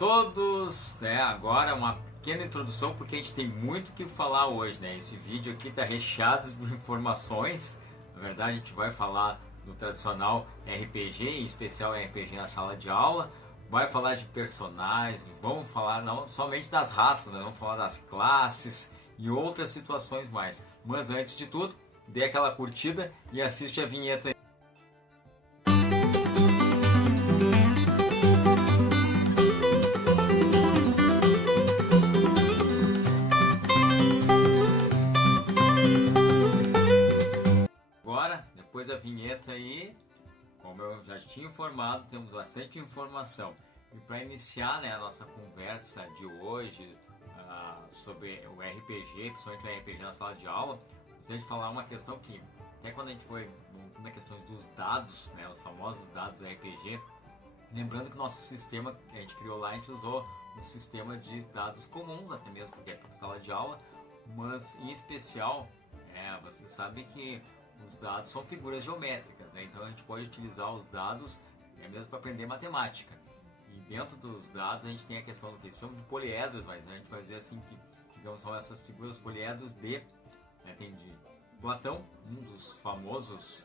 todos, né? Agora uma pequena introdução porque a gente tem muito o que falar hoje, né? Esse vídeo aqui está recheado de informações. Na verdade, a gente vai falar do tradicional RPG, em especial RPG na sala de aula. Vai falar de personagens, vamos falar não somente das raças, né? Vamos falar das classes e outras situações mais. Mas antes de tudo, dê aquela curtida e assiste a vinheta aí. Agora, depois da vinheta aí, como eu já tinha informado, temos bastante informação. E para iniciar, né, a nossa conversa de hoje sobre o RPG, principalmente o RPG na sala de aula, gostaria de falar uma questão que, até quando a gente foi na questão dos dados, né, os famosos dados do RPG, lembrando que o nosso sistema que a gente criou lá, a gente usou um sistema de dados comuns, até mesmo porque é para sala de aula, mas em especial, você sabe que os dados são figuras geométricas, né? Então a gente pode utilizar os dados mesmo para aprender matemática. E dentro dos dados a gente tem a questão do que eles chamam de poliedros, mas a gente vai dizer assim que, digamos, são essas figuras poliedros tem de Platão, um dos famosos,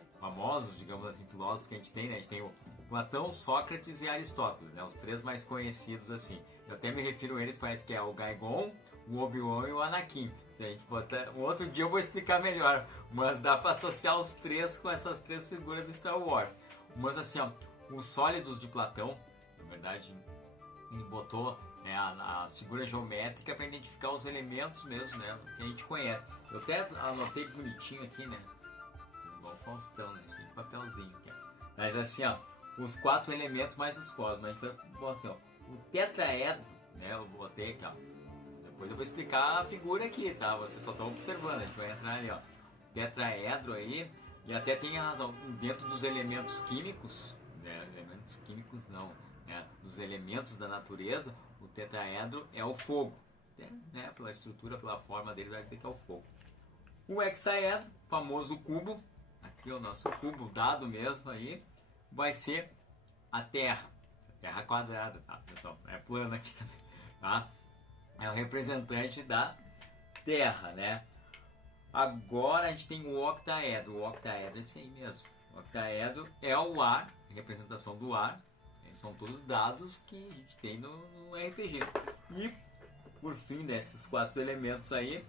digamos assim, filósofos que a gente tem, né? A gente tem o Platão, Sócrates e Aristóteles, né? Os três mais conhecidos assim. Eu até me refiro a eles, parece que é o Qui-Gon, o Obi-Wan e o Anakin. Se a gente botar, um outro dia eu vou explicar melhor, mas dá para associar os três com essas três figuras de Star Wars. Mas assim, ó, os sólidos de Platão, na verdade, ele botou as figuras geométricas para identificar os elementos mesmo, né, que a gente conhece. Eu até anotei bonitinho aqui, né, igual Faustão, né, cheio de papelzinho aqui. Mas assim, ó, os 4 elementos mais os cosmos. A gente vai, bom, assim, ó, o tetraedro, né, eu botei aqui, ó. Depois eu vou explicar a figura aqui, tá? Vocês só estão observando, a gente vai entrar ali, ó. Tetraedro aí, e até tem a razão, dentro dos elementos químicos, né? Elementos químicos não, né? Dos elementos da natureza, o tetraedro é o fogo, né? Pela estrutura, pela forma dele, vai dizer que é o fogo. O hexaedro, famoso cubo, aqui é o nosso cubo dado mesmo aí, vai ser a Terra quadrada, tá, pessoal? É plano aqui também, tá? É o representante da Terra, né? Agora a gente tem o octaedro. O octaedro é esse aí mesmo. O octaedro é o ar, a representação do ar. São todos dados que a gente tem no RPG. E, por fim, desses 4 elementos aí,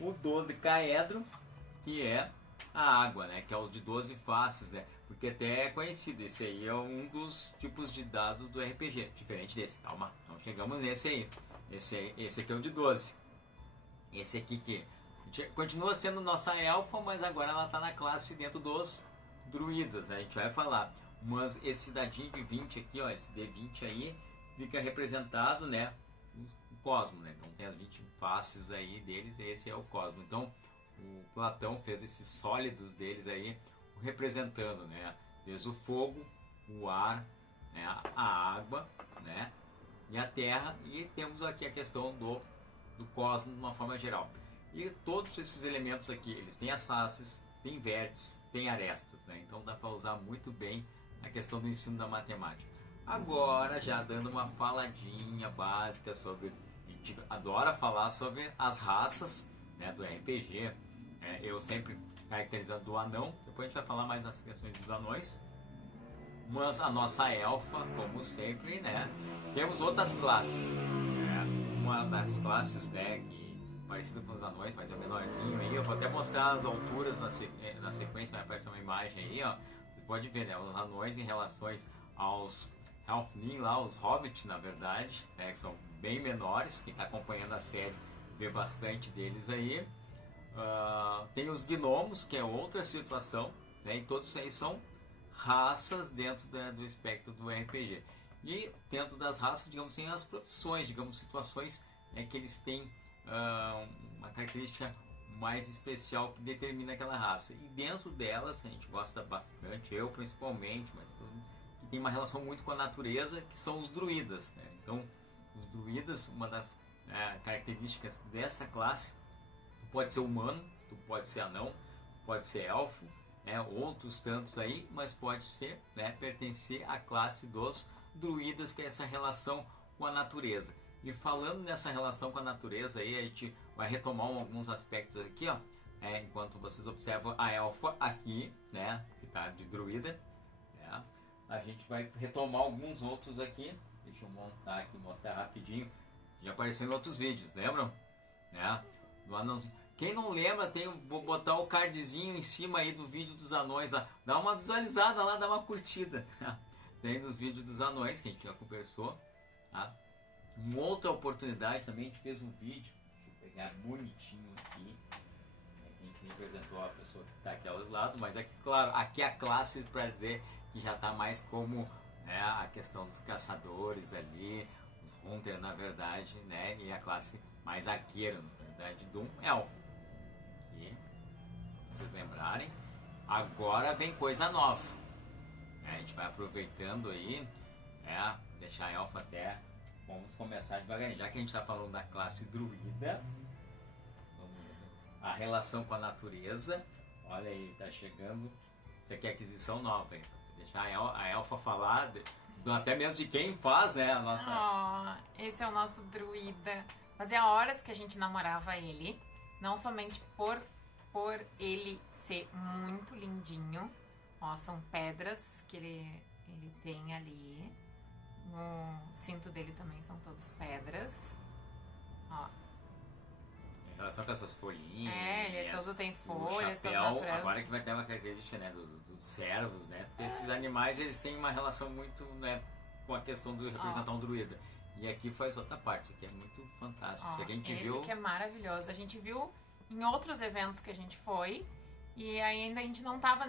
o dodecaedro, que é a água, né? Que é o de 12 faces, né? Porque até é conhecido. Esse aí é um dos tipos de dados do RPG. Diferente desse. Calma, não chegamos nesse aí. Esse aqui é o de 12. Esse aqui que continua sendo nossa elfa, mas agora ela está na classe dentro dos druidas, né? A gente vai falar. Mas esse dadinho de 20 aqui, ó, esse D20 aí, fica representado, né, o cosmo, né? Então tem as 20 faces aí deles, e esse é o cosmo. Então o Platão fez esses sólidos deles aí, representando, né, desde o fogo, o ar, né, a água, né, e a terra, e temos aqui a questão do cosmos de uma forma geral. E todos esses elementos aqui, eles têm as faces, têm vértices, têm arestas, né? Então dá para usar muito bem a questão do ensino da matemática. Agora, já dando uma faladinha básica sobre, a gente adora falar sobre as raças, né, do RPG, eu sempre caracterizando do anão, depois a gente vai falar mais nas questões dos anões. Mas a nossa elfa, como sempre, né? Temos outras classes, né? Uma das classes, né, que parecida com os anões, mas é menorzinho aí. Eu vou até mostrar as alturas na sequência, vai aparecer uma imagem aí, ó. Vocês podem ver, né, os anões em relação aos Halfling lá, os Hobbits, na verdade, né, que são bem menores. Quem está acompanhando a série vê bastante deles aí. Tem os gnomos, que é outra situação, né? E todos aí são raças dentro do espectro do RPG. E dentro das raças, digamos assim, as profissões, digamos, situações que eles têm uma característica mais especial que determina aquela raça. E dentro delas, a gente gosta bastante, eu principalmente, mas todo mundo, que tem uma relação muito com a natureza, que são os druidas, né? Então, os druidas, uma das características dessa classe, pode ser humano, tu pode ser anão, pode ser elfo, outros tantos aí, mas pode ser, né, pertencer à classe dos druidas, que é essa relação com a natureza. E falando nessa relação com a natureza aí, a gente vai retomar alguns aspectos aqui, ó. Enquanto vocês observam a elfa aqui, né, que tá de druida, né, a gente vai retomar alguns outros aqui. Deixa eu montar aqui, mostrar rapidinho. Já apareceu em outros vídeos, lembram? Né? Quem não lembra, vou botar o cardzinho em cima aí do vídeo dos anões lá. Dá uma visualizada lá, dá uma curtida. Tem dos vídeos dos anões que a gente já conversou. Tá? Uma outra oportunidade também, a gente fez um vídeo. Deixa eu pegar bonitinho aqui. A gente representou a pessoa que está aqui ao lado, mas aqui, claro, aqui a classe para dizer que já está mais como, né, a questão dos caçadores ali, os Hunter na verdade, né, e a classe mais arqueira, na verdade, de um elfo. Aqui, se vocês lembrarem, agora vem coisa nova. A gente vai aproveitando aí, deixar a elfa até. Vamos começar devagarinho, já que a gente está falando da classe druida. A relação com a natureza, olha aí, tá chegando. Isso aqui é aquisição nova, hein? Deixar a elfa falar, até mesmo de quem faz, né? A nossa... esse é o nosso druida. Fazia horas que a gente namorava ele, não somente por ele ser muito lindinho. Ó, são pedras que ele tem ali. No cinto dele também são todos pedras. Ó. Em relação com essas folhinhas. Ele todo tem folhas, chapéu, todo natural. Agora que vai ter uma característica, né, dos servos, né? Porque esses animais, eles têm uma relação muito, né, com a questão de representar um druida. E aqui faz outra parte, que é muito fantástico. Isso aqui a gente viu. Esse aqui é maravilhoso. A gente viu em outros eventos que a gente foi. E ainda a gente não tava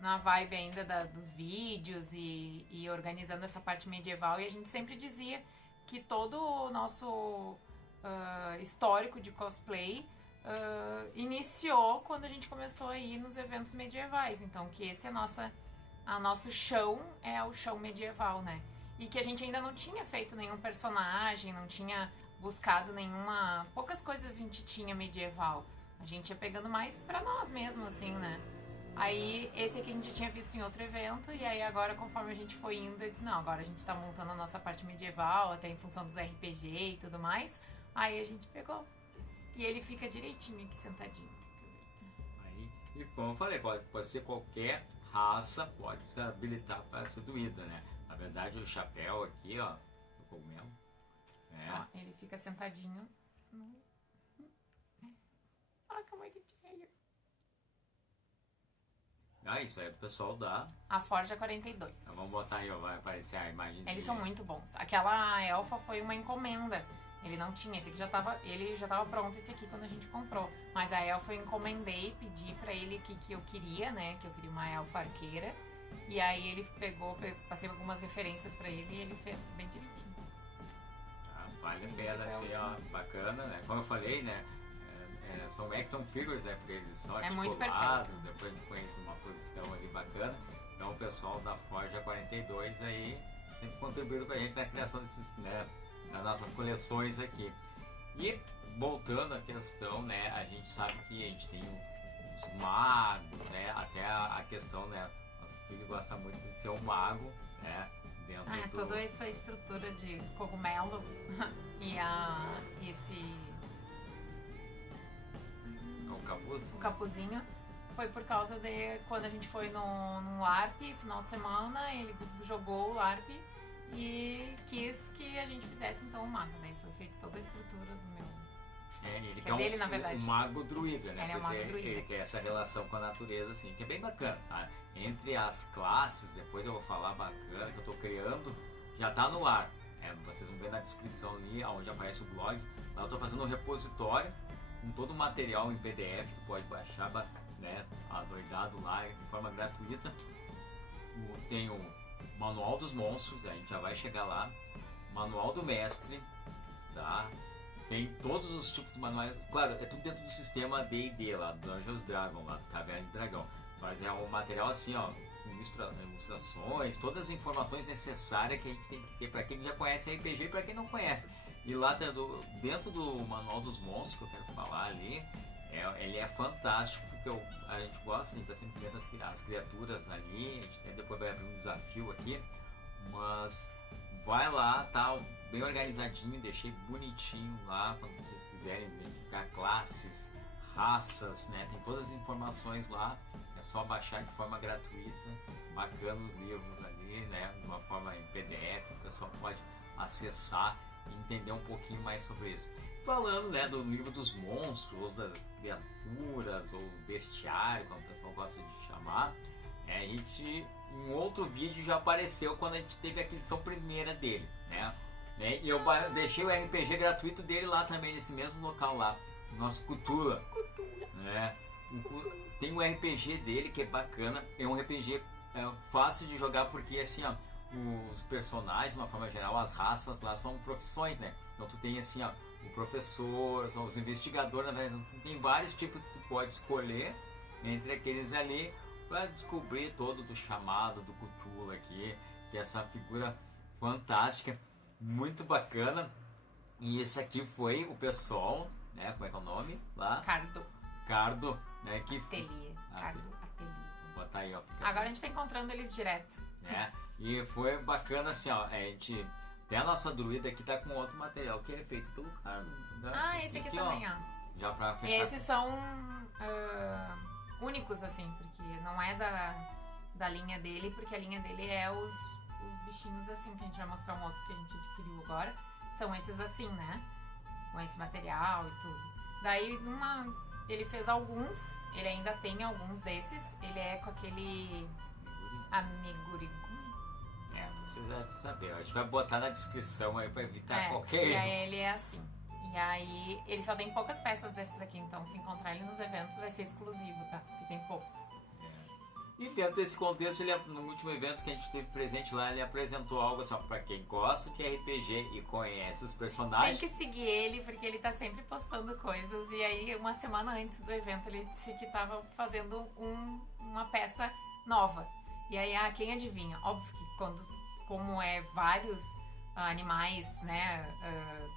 na vibe ainda dos vídeos e organizando essa parte medieval. E a gente sempre dizia que todo o nosso histórico de cosplay iniciou quando a gente começou a ir nos eventos medievais. Então, que esse é nosso chão, é o chão medieval, né? E que a gente ainda não tinha feito nenhum personagem, não tinha buscado nenhuma... Poucas coisas a gente tinha medieval. A gente ia pegando mais pra nós mesmos, assim, né? Aí, esse aqui a gente tinha visto em outro evento, e aí agora, conforme a gente foi indo, eu disse, não, agora a gente tá montando a nossa parte medieval, até em função dos RPG e tudo mais. Aí a gente pegou. E ele fica direitinho aqui, sentadinho. Aí, e como eu falei, pode ser qualquer raça, pode se habilitar para ser druida, né? Na verdade, o chapéu aqui, ó, do cogumelo. Ó, ele fica sentadinho no... Olha como é que cheio. Isso aí é do pessoal da... A Forja 42. Então vamos botar aí, ó, vai aparecer a imagem. Eles são muito bons. Aquela elfa foi uma encomenda. Ele não tinha, esse aqui ele já tava pronto, esse aqui, quando a gente comprou. Mas a elfa eu encomendei, pedi pra ele o que eu queria, né? Que eu queria uma elfa arqueira. E aí ele passei algumas referências pra ele e ele fez bem direitinho. Vale a pena, assim, ó, bacana, né? Como eu falei, né? São action figures, né? Porque eles são articulados, depois a gente conhece uma posição ali bacana. Então o pessoal da Forja 42 aí sempre contribuindo com a gente na criação desses, né, das nossas coleções aqui. E voltando à questão, né? A gente sabe que a gente tem os magos, né? Até a questão, né? Nosso filho gosta muito de ser um mago, né? Dentro toda essa estrutura de cogumelo e esse... O capuz? O capuzinho foi por causa de quando a gente foi no LARP, final de semana, ele jogou o LARP e quis que a gente fizesse então o mago, né? Foi feita toda a estrutura do meu... Ele que é dele, na verdade. Um mago druida, né? Ele é um mago druida. Ele quer essa relação com a natureza, assim, que é bem bacana, tá? Entre as classes, depois eu vou falar bacana, que eu tô criando, já tá no ar. Vocês vão ver na descrição ali, onde aparece o blog. Lá eu tô fazendo um repositório com todo o material em PDF que pode baixar, né, adoidado lá de forma gratuita. Tem o Manual dos Monstros, a gente já vai chegar lá. Manual do Mestre, tá? Tem todos os tipos de manuais, claro, é tudo dentro do sistema D&D lá, do Dungeons Dragon, lá do Caverna do Dragão. Mas é um material assim, ó, com ilustrações, todas as informações necessárias que a gente tem que ter para quem já conhece RPG e para quem não conhece. E lá dentro do Manual dos Monstros, que eu quero falar ali, ele é fantástico, porque a gente gosta de estar sempre vendo as criaturas ali, a gente depois vai abrir um desafio aqui, mas vai lá, tá bem organizadinho, deixei bonitinho lá, quando vocês quiserem identificar classes, raças, né? Tem todas as informações lá, é só baixar de forma gratuita, bacana os livros ali, né? De uma forma em PDF, o pessoal pode acessar e entender um pouquinho mais sobre isso. Falando, né, do livro dos monstros, ou das criaturas, ou bestiário, como o pessoal gosta de chamar, a gente, em outro vídeo já apareceu quando a gente teve a aquisição primeira dele, né? E eu deixei o RPG gratuito dele lá também, nesse mesmo local lá, o nosso Cthulhu, né? Tem um RPG dele que é bacana, é um RPG fácil de jogar porque assim, ó, os personagens, de uma forma geral, as raças lá são profissões, né? Então tu tem assim, ó, o professor, são os investigadores, na verdade, tu tem vários tipos que tu pode escolher entre aqueles ali para descobrir todo do chamado do Cthulhu aqui, que é essa figura fantástica, muito bacana. E esse aqui foi o pessoal, né? Como é que é o nome lá? Cardo, né? Que Ateliê. Cardo Ateliê. Vou botar aí, ó. Agora a gente tá encontrando eles direto. E foi bacana assim, ó. A gente. Até a nossa druida aqui tá com outro material que é feito pelo Cardo. Né? Esse aqui também, ó. Já pra fechar. Esses são únicos, assim, porque não é da linha dele, porque a linha dele é os bichinhos assim, que a gente vai mostrar um outro que a gente adquiriu agora. São esses assim, né? Com esse material e tudo. Daí, ele fez alguns, ele ainda tem alguns desses. Ele é com aquele amigurigumi. Vocês vão saber. A gente vai botar na descrição aí pra evitar qualquer erro. E aí ele é assim. E aí ele só tem poucas peças desses aqui, então se encontrar ele nos eventos vai ser exclusivo, tá? Porque tem poucos. E dentro desse contexto, no último evento que a gente teve presente lá, ele apresentou algo assim, pra quem gosta de RPG e conhece os personagens. Tem que seguir ele, porque ele tá sempre postando coisas. E aí, uma semana antes do evento, ele disse que tava fazendo uma peça nova. E aí, quem adivinha? Óbvio que como é vários animais, né?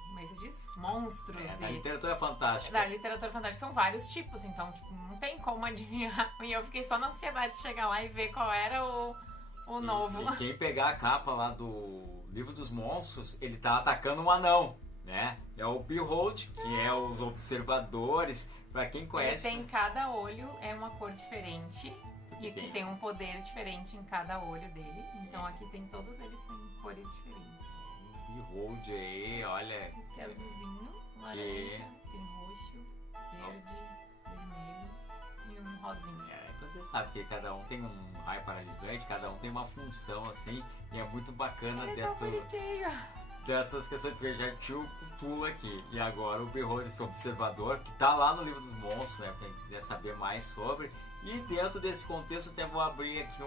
Como é que se diz? Monstros. Da literatura fantástica. Da literatura fantástica são vários tipos, então, tipo, não tem como adivinhar. E eu fiquei só na ansiedade de chegar lá e ver qual era o novo. E quem pegar a capa lá do Livro dos Monstros, ele tá atacando um anão, né? É o Behold, que é os observadores. Pra quem conhece... Ele tem cada olho, é uma cor diferente. E aqui tem um poder diferente em cada olho dele. Então aqui todos eles têm cores diferentes. Behold aí, olha. Esse é azulzinho, laranja, tem roxo, verde, vermelho e um rosinha. Então você sabe que cada um tem um raio paralisante, cada um tem uma função assim, e é muito bacana dentro dessas questões, porque já tinha o Cthulhu aqui, e agora o Behold, esse observador, que tá lá no Livro dos Monstros, né, pra quem quiser saber mais sobre. E dentro desse contexto, até vou abrir aqui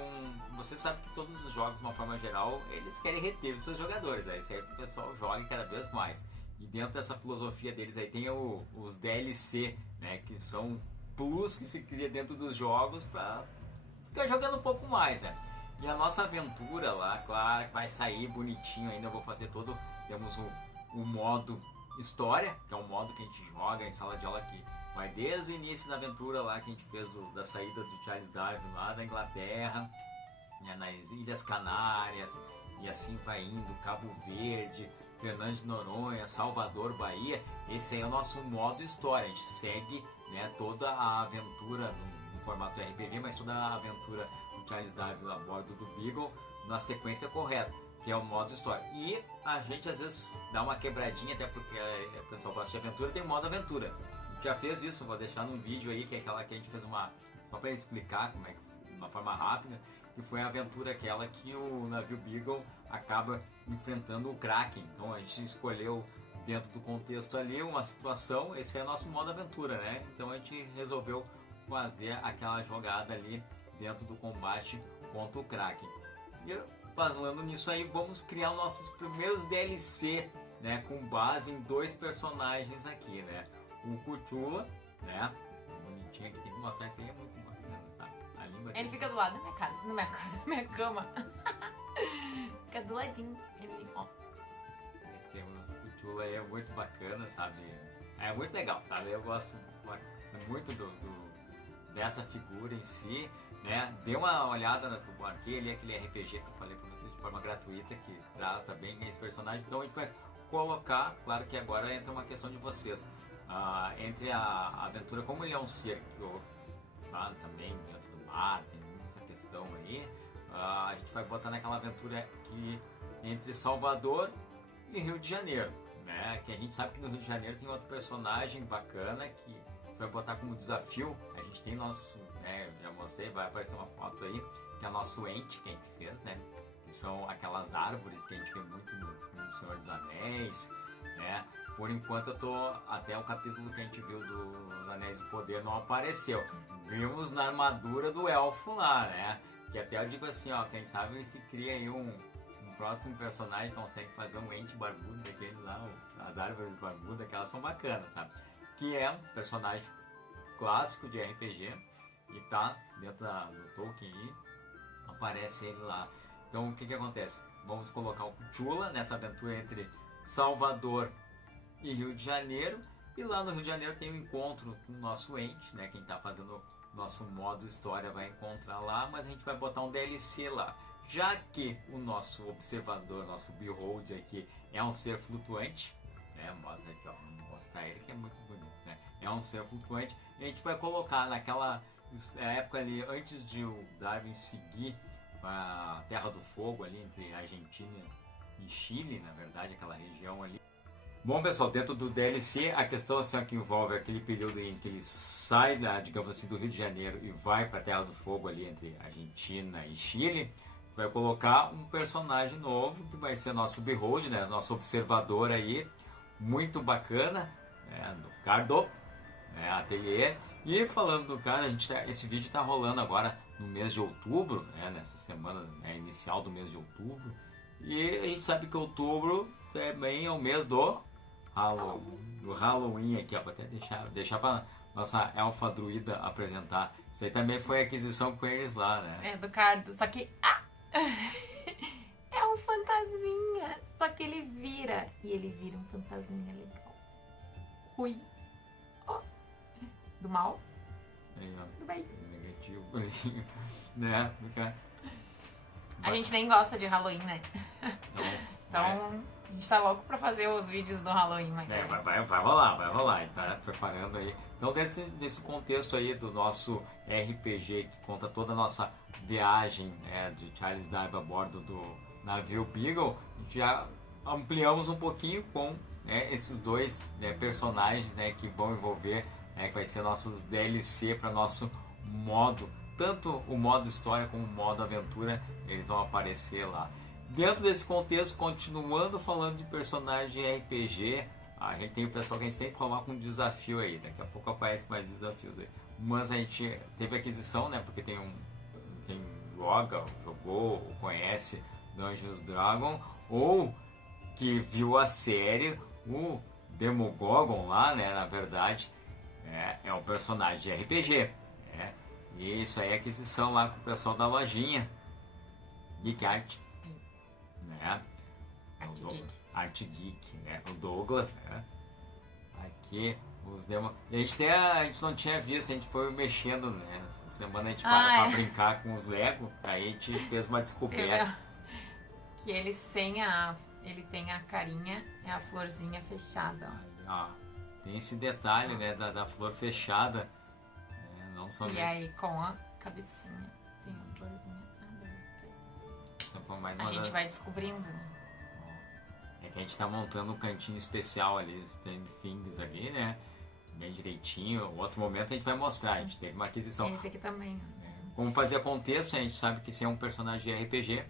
Você sabe que todos os jogos, de uma forma geral, eles querem reter os seus jogadores, aí certo? O pessoal joga cada vez mais. E dentro dessa filosofia deles aí tem os DLC, né? Que são plus que se cria dentro dos jogos para ficar jogando um pouco mais, né? E a nossa aventura lá, claro, vai sair bonitinho ainda. Eu vou fazer temos o modo história, que é um modo que a gente joga em sala de aula aqui. Vai desde o início da aventura lá que a gente fez da saída do Charles Darwin lá da Inglaterra, né, nas Ilhas Canárias, e assim vai indo, Cabo Verde, Fernando de Noronha, Salvador, Bahia. Esse aí é o nosso modo história. A gente segue, né, toda a aventura no formato RPG, mas toda a aventura do Charles Darwin a bordo do Beagle na sequência correta, que é o modo história. E a gente às vezes dá uma quebradinha, até porque o pessoal gosta de aventura, tem o modo aventura. Já fez isso, vou deixar num vídeo aí, que é aquela que a gente fez só para explicar como é que, de uma forma rápida, que foi a aventura aquela que o navio Beagle acaba enfrentando o Kraken. Então a gente escolheu dentro do contexto ali uma situação, esse é o nosso modo aventura, né? Então a gente resolveu fazer aquela jogada ali dentro do combate contra o Kraken. E falando nisso aí, vamos criar os nossos primeiros DLC, né? Com base em 2 personagens aqui, né? O Cthulhu, né? Bonitinho aqui, tem que mostrar isso aí, é muito bacana, sabe? A língua ele fica do lado da minha casa, na minha cama. Fica do ladinho. Esse é o nosso Cthulhu aí, é muito bacana, sabe? É muito legal, sabe? Eu gosto muito dessa figura em si. né? Dê uma olhada no que eu marquei ali, aquele RPG que eu falei para vocês de forma gratuita, que trata bem esse personagem. Então a gente vai colocar, claro que agora entra uma questão de vocês, entre a aventura, como ele é um ser que também dentro do mar, tem essa questão aí, a gente vai botar naquela aventura que entre Salvador e Rio de Janeiro, né? Que a gente sabe que no Rio de Janeiro tem outro personagem bacana que vai botar como desafio. A gente tem nosso, né, já mostrei, vai aparecer uma foto aí, que é o nosso ente que a gente fez, né? Que são aquelas árvores que a gente vê muito no Senhor dos Anéis, né? Por enquanto eu tô até o capítulo que a gente viu do Anéis do Poder não apareceu. Vimos na armadura do elfo lá, né? Que até eu digo assim, ó, quem sabe se cria aí um próximo personagem consegue fazer um ente barbudo daquele lá, as árvores barbudas, que elas são bacanas, sabe? Que é um personagem clássico de RPG e tá dentro do Tolkien aí, aparece ele lá. Então o que acontece? Vamos colocar o Chula nessa aventura entre Salvador e Rio de Janeiro, e lá no Rio de Janeiro tem um encontro com o nosso ente, né? Quem tá fazendo nosso modo história vai encontrar lá, mas a gente vai botar um DLC lá. Já que o nosso observador, nosso behold aqui é um ser flutuante, né? Mostra aqui, ó, vamos mostrar ele que é muito bonito, né? É um ser flutuante, e a gente vai colocar naquela época ali, antes de o Darwin seguir a Terra do Fogo ali, entre Argentina e Chile, na verdade, aquela região ali. Bom, pessoal, dentro do DLC, a questão assim, que envolve aquele período em que ele sai, digamos assim, do Rio de Janeiro e vai para a Terra do Fogo ali, entre Argentina e Chile, vai colocar um personagem novo, que vai ser nosso Behold, né, nosso observador aí, muito bacana, né, do Cardo, né, Atelier. E falando do cara, esse vídeo está rolando agora no mês de outubro, né, nessa semana, né, inicial do mês de outubro. E a gente sabe que outubro também é o mês do Halloween aqui, ó, vou até deixar para nossa elfa druida apresentar. Isso aí também foi aquisição com eles lá, né? É, do Cardo, só que é um fantasminha, só que ele vira, e ele vira um fantasminha legal. Rui. Ó. Do mal. Aí, ó, do bem. Negativo. Né? A gente nem gosta de Halloween, né? Então, a gente tá louco pra fazer os vídeos do Halloween, mas... Vai rolar. Ele tá preparando aí. Então, desse contexto aí do nosso RPG, que conta toda a nossa viagem, né, de Charles Darwin a bordo do navio Beagle, a gente já ampliamos um pouquinho com, né, esses dois, né, personagens, né, que vão envolver, né, que vai ser nossos DLC para nosso modo, tanto o modo história como o modo aventura, eles vão aparecer lá. Dentro desse contexto, continuando falando de personagem RPG, a gente tem o pessoal que a gente tem que colocar um desafio aí, daqui a pouco aparece mais desafios aí. Mas a gente teve aquisição, né, porque quem joga, jogou ou conhece Dungeons Dragon, ou que viu a série, o Demogorgon lá, né, na verdade, é um personagem de RPG, né, e isso aí é aquisição lá com o pessoal da lojinha Geek Art, né, Art Geek, né, o Douglas, né, aqui os demos. A gente não tinha visto, a gente foi mexendo, né, essa semana a gente para pra brincar com os Lego, aí a gente fez uma descoberta. Que ele tem a carinha, é a florzinha fechada, ó. Tem esse detalhe, né, da flor fechada, né, não só e aí com a cabecinha tem a florzinha aberta. A gente vai descobrindo, né? É que a gente tá montando um cantinho especial ali, os Stand Things ali, né, bem direitinho. Em outro momento a gente vai mostrar, a gente teve uma aquisição. Esse aqui também. Como fazer contexto, a gente sabe que esse é um personagem de RPG,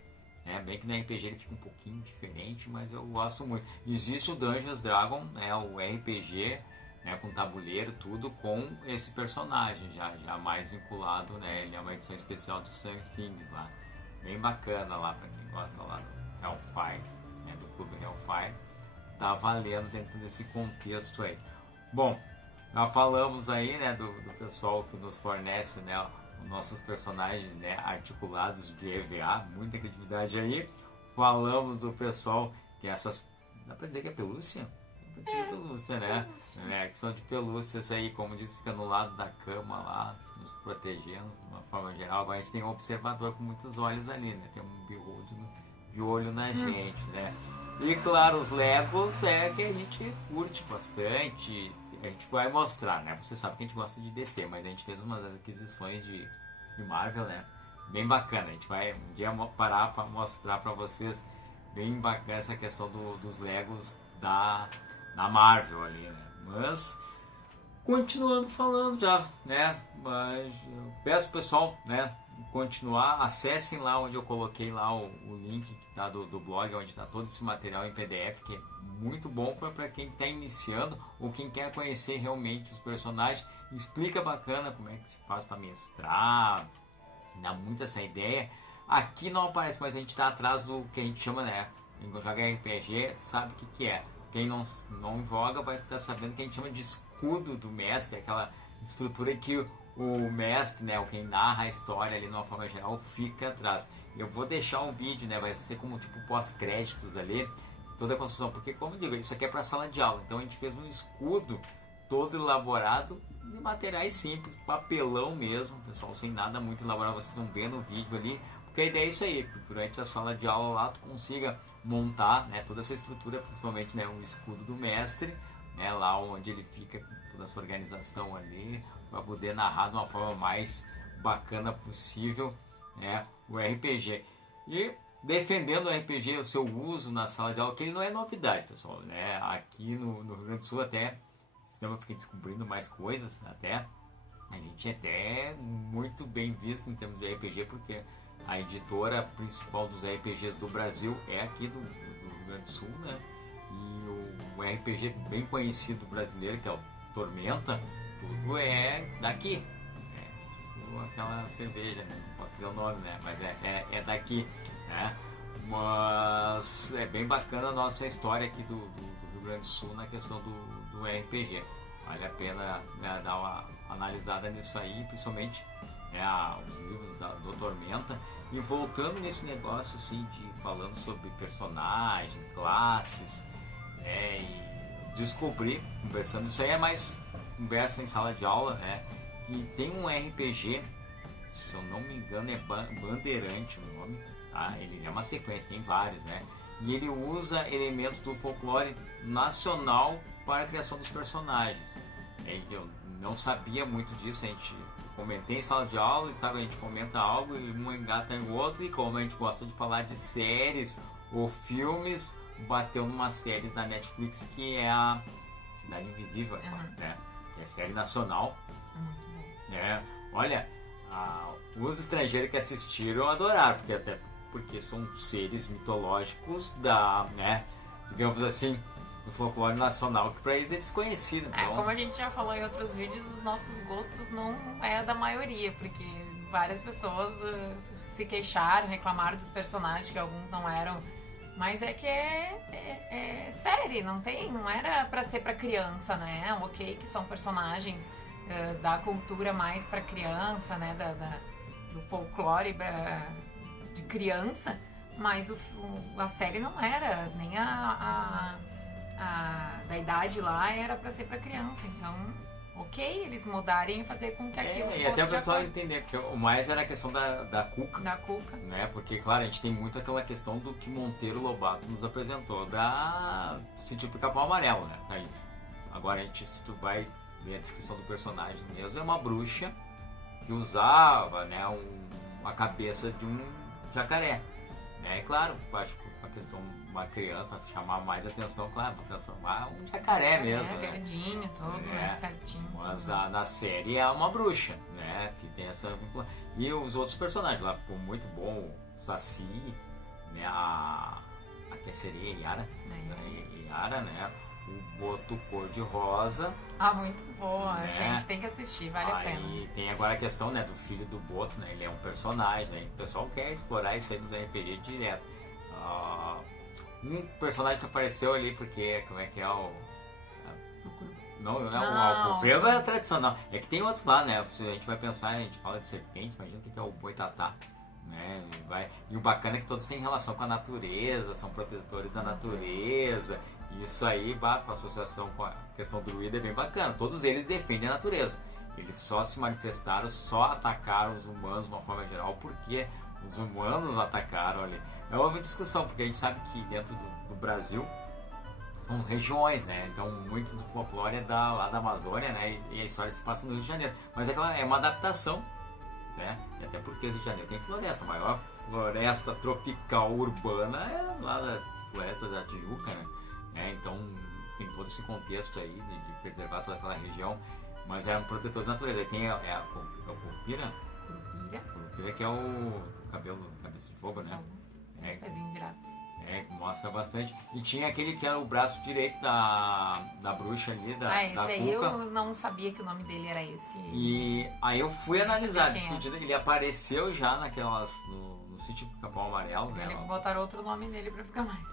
bem que no RPG ele fica um pouquinho diferente, mas eu gosto muito. Existe o Dungeons Dragon, né, o RPG, né, com tabuleiro, tudo com esse personagem já mais vinculado, né, ele é uma edição especial do Stranger Things lá, bem bacana lá para quem gosta lá do Hellfire, né, do clube Hellfire, tá valendo dentro desse contexto aí. Bom, já falamos aí, né, do pessoal que nos fornece, né, nossos personagens, né, articulados de EVA, muita criatividade aí. Falamos do pessoal que dá pra dizer que é pelúcia? pelúcia, né? Que são de pelúcias aí, como diz, fica no lado da cama lá, nos protegendo de uma forma geral. Agora a gente tem um observador com muitos olhos ali, né? Tem um de olho na gente, né? E claro, os Legos é que a gente curte bastante. A gente vai mostrar, né? Você sabe que a gente gosta de DC, mas a gente fez umas aquisições de Marvel, né? Bem bacana. A gente vai um dia parar para mostrar para vocês bem bacana essa questão dos Legos da Marvel ali, né? Mas continuando falando já, né? Mas eu peço pessoal, né? Continuar, acessem lá onde eu coloquei lá o link que tá do blog, onde está todo esse material em PDF, que é muito bom para quem está iniciando ou quem quer conhecer realmente os personagens. Explica bacana como é que se faz para mestrar, dá muito essa ideia. Aqui não aparece, mas a gente está atrás do que a gente chama, né? Quem joga RPG sabe o que é. Quem não joga vai ficar sabendo que a gente chama de escudo do mestre, aquela estrutura que o mestre, né, quem narra a história ali de uma forma geral, fica atrás. Eu vou deixar um vídeo, né, vai ser como tipo pós-créditos ali, toda a construção, porque como eu digo, isso aqui é para sala de aula, então a gente fez um escudo todo elaborado de materiais simples, papelão mesmo, pessoal, sem nada muito elaborado, vocês vão ver no vídeo ali, porque a ideia é isso aí, que durante a sala de aula lá tu consiga montar, né, toda essa estrutura, principalmente, né, um escudo do mestre, né, lá onde ele fica com toda a sua organização ali, para poder narrar de uma forma mais bacana possível, né, o RPG. E defendendo o RPG, o seu uso na sala de aula, que ele não é novidade, pessoal, né, aqui no Rio Grande do Sul até, eu fiquei descobrindo mais coisas, até, a gente é até muito bem visto em termos de RPG, porque a editora principal dos RPGs do Brasil é aqui do Rio Grande do Sul, né? E o RPG bem conhecido brasileiro, que é o Tormenta, tudo é daqui. Tipo aquela cerveja, né? Não posso dizer o nome, né? Mas é daqui, né? Mas é bem bacana a nossa história aqui do Rio Grande do Sul na questão do RPG. Vale a pena, né, dar uma analisada nisso aí, principalmente, né, os livros do Tormenta. E voltando nesse negócio assim, falando sobre personagem, classes, né, e descobrir, conversando, isso aí é mais conversa em sala de aula, né? E tem um RPG, se eu não me engano é Bandeirante o nome, tá? Ele é uma sequência, tem vários, né? E ele usa elementos do folclore nacional para a criação dos personagens. Eu não sabia muito disso, a gente comentei em sala de aula, e sabe, a gente comenta algo e um engata em outro, e como a gente gosta de falar de séries ou filmes, bateu numa série da Netflix que é a Cidade Invisível, né? Que é série nacional. Né? Olha, os estrangeiros que assistiram adoraram, porque são seres mitológicos né, digamos assim, do folclore nacional, que para eles é desconhecido. Então... como a gente já falou em outros vídeos, os nossos gostos não é da maioria, porque várias pessoas se queixaram, reclamaram dos personagens, que alguns não eram, mas é que é série, não era para ser para criança, né? Ok que são personagens da cultura mais para criança, né? Do folclore de criança, mas a série não era, nem da idade lá era para ser para criança, então ok, eles mudarem e fazer com que aquilo fosse e até o pessoal entender, porque o mais era a questão da Cuca. Da Cuca. Né? Porque, claro, a gente tem muito aquela questão do que Monteiro Lobato nos apresentou, sentido Pica-Pau Amarelo, né? Aí, agora, se tu vai ler a descrição do personagem mesmo, é uma bruxa que usava, né, a cabeça de um jacaré. Né? E, claro, acho que a questão de uma criança, para chamar mais atenção, claro, para transformar um jacaré mesmo. Né? Verdinho, todo, né? Certinho. Mas na série é uma bruxa, né? Que tem essa... E os outros personagens lá, ficou muito bom. O Saci, né? A que é sereia, Yara, né? O Boto Cor-de-Rosa. Muito boa, né? Gente, tem que assistir, vale a pena. E tem agora a questão, né, do filho do Boto, né? Ele é um personagem, né? O pessoal quer explorar isso aí nos RPG direto. Um personagem que apareceu ali, porque, como é que é o... Não, o Alcoveiro é tradicional. É que tem outros lá, né? Se a gente vai pensar, a gente fala de serpentes, imagina o que é o Boitatá. Né? E o bacana é que todos têm relação com a natureza, são protetores da natureza. Isso aí, a associação com a questão druida é bem bacana. Todos eles defendem a natureza. Eles só se manifestaram, só atacaram os humanos de uma forma geral porque os humanos atacaram ali. É uma discussão, porque a gente sabe que dentro do Brasil são regiões, né? Então, muitos do folclore é lá da Amazônia, né? E a história se passa no Rio de Janeiro. Mas é uma adaptação, né? E até porque o Rio de Janeiro tem floresta. A maior floresta tropical urbana é lá da floresta da Tijuca, né? Então, tem todo esse contexto aí de preservar toda aquela região. Mas é um protetor de natureza. Aí tem o Curupira. Curupira que é o cabelo, cabeça de fogo, né? Pezinho virado. Que mostra bastante. E tinha aquele que era o braço direito da bruxa ali, esse da aí Cuca. eu não sabia que o nome dele era esse. E aí eu fui analisar, ele apareceu já no sítio do Capão Amarelo, né? Ele botaram outro nome nele pra ficar mais.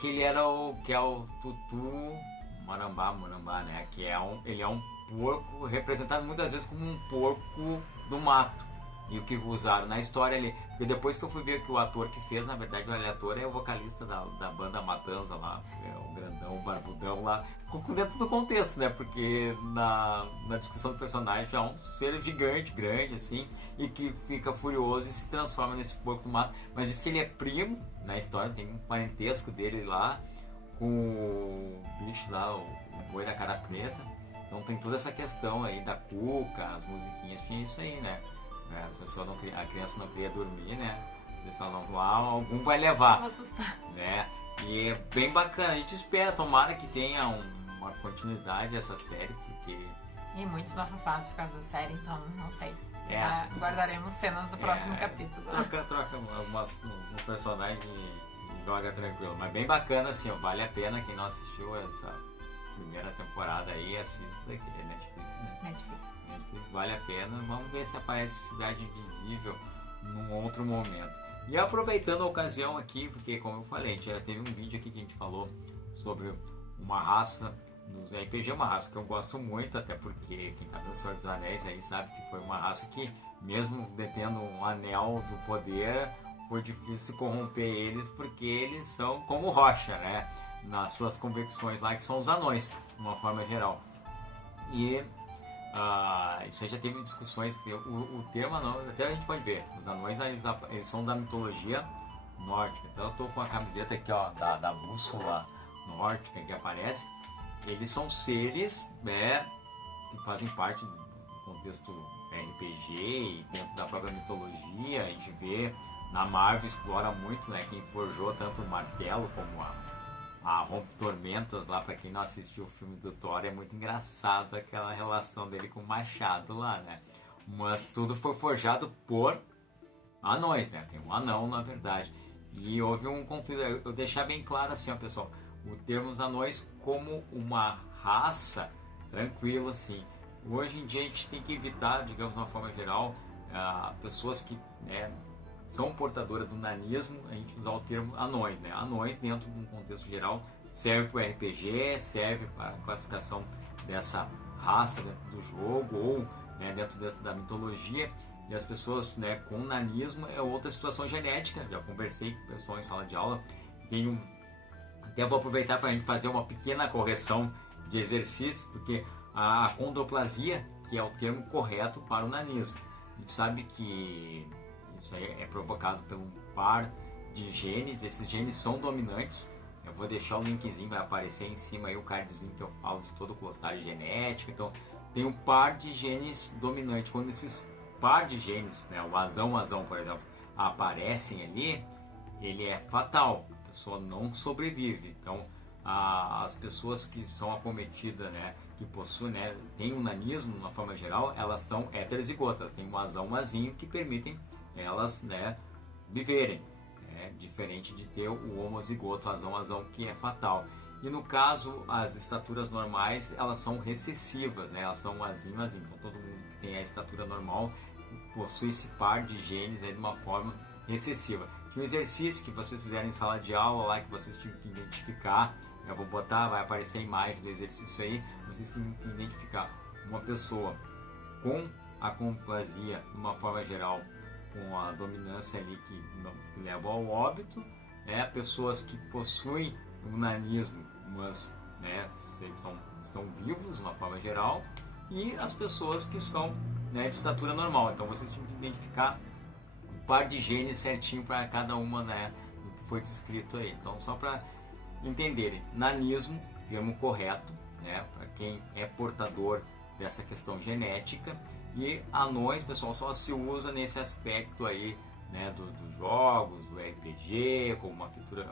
Que ele era o Tutu Marambá, né? Ele é um porco representado muitas vezes como um porco do mato. E o que usaram na história ali. Porque depois que eu fui ver que o ator que fez, na verdade, o ator é o vocalista da banda Matanza lá, o grandão, o barbudão lá. Ficou dentro do contexto, né? Porque na descrição do personagem é um ser gigante, grande, assim, e que fica furioso e se transforma nesse porco do mato. Mas diz que ele é primo, na história, tem um parentesco dele lá, com o bicho lá, o boi da cara preta. Então tem toda essa questão aí da cuca, as musiquinhas, tinha isso aí, né? A criança não queria dormir, né? Eles falam lá, algum vai levar. Vou assustar. Né? E é bem bacana. A gente espera, tomara que tenha uma continuidade essa série, porque... E muitos bafafás por causa da série, então não sei. Guardaremos cenas do próximo capítulo. Troca um personagem e joga tranquilo. Mas bem bacana, assim, vale a pena. Quem não assistiu essa primeira temporada aí, assista, que é Netflix, né? Netflix, vale a pena. Vamos ver se aparece Cidade Invisível num outro momento. E aproveitando a ocasião aqui, porque como eu falei, a gente já teve um vídeo aqui que a gente falou sobre uma raça nos RPG, uma raça que eu gosto muito, até porque quem tá vendo Senhor dos Anéis aí sabe que foi uma raça que, mesmo detendo um anel do poder, foi difícil corromper eles, porque eles são como rocha, né? Nas suas convicções lá, que são os anões, de uma forma geral. E isso aí já teve discussões, o termo anão, até a gente pode ver, os anões eles são da mitologia nórdica. Então eu tô com a camiseta aqui, ó, da bússola nórdica que aparece. Eles são seres, né, que fazem parte do contexto RPG e dentro da própria mitologia. A gente vê, na Marvel explora muito, né, quem forjou tanto o martelo como a Rompe-Tormentas lá. Pra quem não assistiu o filme do Thor, é muito engraçado aquela relação dele com o machado lá, né? Mas tudo foi forjado por anões, né? Tem um anão, na verdade. E houve um conflito. Eu deixar bem claro assim, ó, pessoal, o termo os anões como uma raça tranquila, assim. Hoje em dia a gente tem que evitar, digamos de uma forma geral, pessoas que, né, são portadoras do nanismo, a gente usar o termo anões, né? Anões, dentro de um contexto geral, serve para o RPG, serve para a classificação dessa raça dentro do jogo, ou, né, dentro da mitologia. E as pessoas, né, com nanismo é outra situação genética. Já conversei com o pessoal em sala de aula. Até vou aproveitar para a gente fazer uma pequena correção de exercício, porque a acondroplasia, que é o termo correto para o nanismo, a gente sabe que isso aí é provocado por um par de genes. Esses genes são dominantes. Eu vou deixar o linkzinho, vai aparecer em cima aí o cardzinho que eu falo de todo o glossário genético. Então tem um par de genes dominantes. Quando esses par de genes, né, o azão, por exemplo, aparecem ali, ele é fatal. A pessoa não sobrevive. Então as pessoas que são acometidas, né, que possuem, né, tem um nanismo de uma forma geral, elas são heterozigotas. Tem um azinho que permitem elas, né, viverem, diferente de ter o homozigoto, azão, que é fatal. E no caso, as estaturas normais, elas são recessivas, né, elas são azinho. Então todo mundo que tem a estatura normal possui esse par de genes aí de uma forma recessiva. Tinha um exercício que vocês fizeram em sala de aula lá, que vocês tinham que identificar. Eu vou botar, vai aparecer a imagem do exercício aí. Vocês têm que identificar uma pessoa com acondroplasia de uma forma geral, com a dominância ali que leva ao óbito, pessoas que possuem o nanismo, mas né, estão vivos de uma forma geral, e as pessoas que são, né, de estatura normal. Então vocês têm que identificar um par de genes certinho para cada uma, né, do que foi descrito aí. Então só para entenderem, nanismo, termo correto, né, para quem é portador dessa questão genética, e anões, pessoal, só se usa nesse aspecto aí, né, dos jogos, do RPG, como uma figura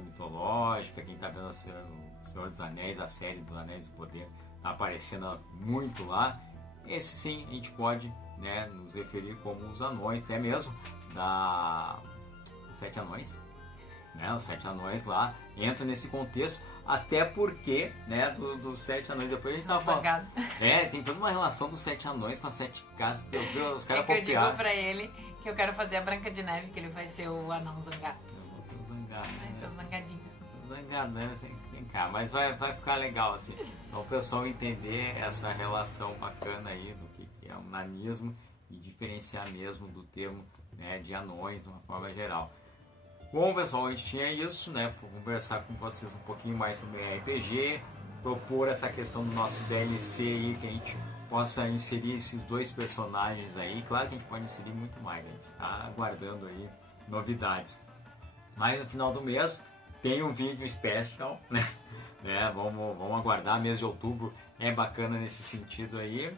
mitológica. Quem está vendo o Senhor dos Anéis, a série dos Anéis do Poder, está aparecendo muito lá. Esse sim, a gente pode, né, nos referir como os anões, até mesmo os 7 anões, né, os 7 anões lá, entra nesse contexto, até porque, né, dos 7 anões, depois a gente tava falando. Tem toda uma relação dos 7 anões com as 7 casas, os caras copiaram. Eu digo pra ele que eu quero fazer a Branca de Neve, que ele vai ser o anão zangado. Eu vou ser o zangado, né? Vai ser o zangadinho. Zangado, né? Vem cá, mas vai ficar legal, assim. Então o pessoal entender essa relação bacana aí do que é o nanismo e diferenciar mesmo do termo, né, de anões de uma forma geral. Bom, pessoal, a gente tinha isso, né? Vou conversar com vocês um pouquinho mais sobre RPG, propor essa questão do nosso DLC aí, que a gente possa inserir esses 2 personagens aí. Claro que a gente pode inserir muito mais, né? A gente tá aguardando aí novidades. Mas no final do mês tem um vídeo especial, né? Vamos aguardar, mês de outubro é bacana nesse sentido aí.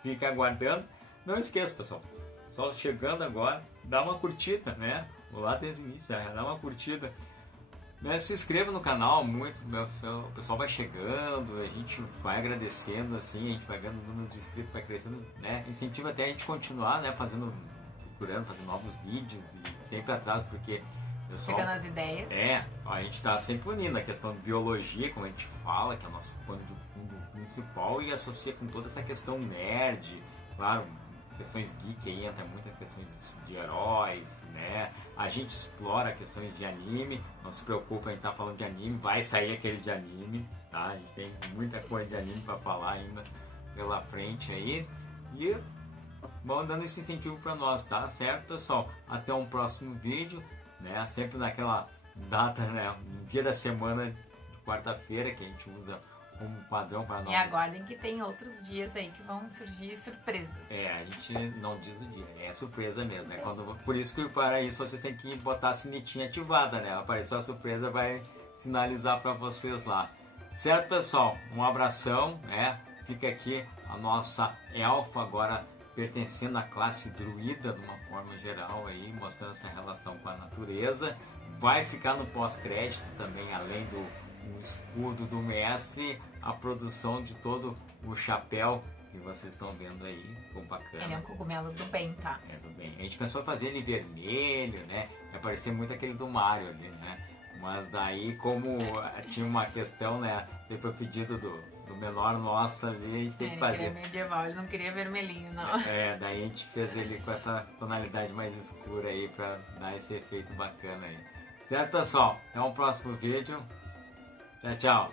Fica aguardando. Não esqueça, pessoal, só chegando agora, dá uma curtida, né? Vou lá desde o início, já dá uma curtida, né? Se inscreva no canal, o pessoal vai chegando, a gente vai agradecendo, assim, a gente vai vendo o número de inscritos, vai crescendo, né? Incentiva até a gente continuar, né, procurando fazer novos vídeos e sempre atrás, porque pessoal, pegando as ideias. A gente está sempre unindo a questão de biologia, como a gente fala, que é o nosso pano de fundo principal, e associa com toda essa questão nerd, claro, questões geek aí, entra muitas questões de heróis, né? A gente explora questões de anime, não se preocupa, a gente tá falando de anime, vai sair aquele de anime, tá? A gente tem muita coisa de anime para falar ainda pela frente aí, e vamos dando esse incentivo para nós, tá certo, pessoal? Até um próximo vídeo, né? Sempre naquela data, né? No dia da semana de quarta-feira, que a gente usa como padrão para nós. E aguardem que tem outros dias aí que vão surgir surpresas. A gente não diz o dia, é surpresa mesmo, né? Por isso que para isso vocês têm que botar a sinetinha ativada, né? Apareceu a surpresa, vai sinalizar para vocês lá. Certo, pessoal? Um abração, né? Fica aqui a nossa elfa agora pertencendo à classe druida de uma forma geral aí, mostrando essa relação com a natureza. Vai ficar no pós-crédito também, além do escudo do mestre, a produção de todo o chapéu que vocês estão vendo aí, ficou bacana. Ele é um cogumelo do bem, tá? É do bem. A gente pensou em fazer ele vermelho, né? Vai parecer muito aquele do Mario ali, né? Mas daí, como tinha uma questão, né? Que foi pedido do menor nosso ali, a gente tem que fazer. Ele queria medieval, ele não queria vermelhinho, não. Daí a gente fez ele com essa tonalidade mais escura aí, pra dar esse efeito bacana aí. Certo, pessoal? Até o próximo vídeo. Tchau, tchau.